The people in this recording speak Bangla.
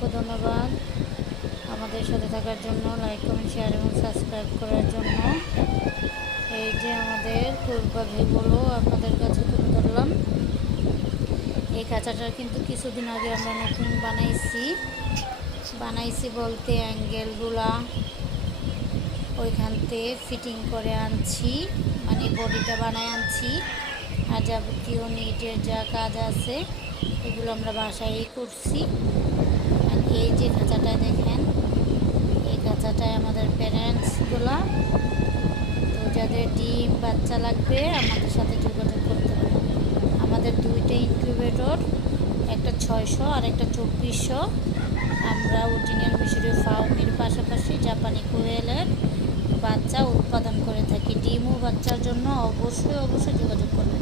অসংখ্য ধন্যবাদ আমাদের সাথে থাকার জন্য, লাইক কমেন্ট শেয়ার এবং সাবস্ক্রাইব করার জন্য। এই যে আমাদের কুল পাখিগুলো আপনাদের কাছে তুলে ধরলাম। এই খাঁচাটা কিন্তু কিছুদিন আগে আমরা নতুন বানাইছি বলতে অ্যাঙ্গেলগুলা ওইখানতে ফিটিং করে আনছি, মানে বডিটা বানায় আনছি। আর যাবতীয় নেটের যা কাজ আছে এগুলো আমরা বাসায়ই করছি। আর এই যে খাঁচাটায় দেখেন, এই খাঁচাটায় আমাদের প্যারেন্টসগুলো। তো যাদের ডিম বাচ্চা লাগবে আমাদের সাথে যোগাযোগ করতে হবে। আমাদের দুইটা ইনকিউবেটর, একটা 600 আর একটা 2400। আমরা অরিজিনাল মিশরীয় ফাউমির পাশাপাশি জাপানি কোয়েলের বাচ্চা উৎপাদন করে থাকি। ডিম ও বাচ্চার জন্য অবশ্যই যোগাযোগ করবেন।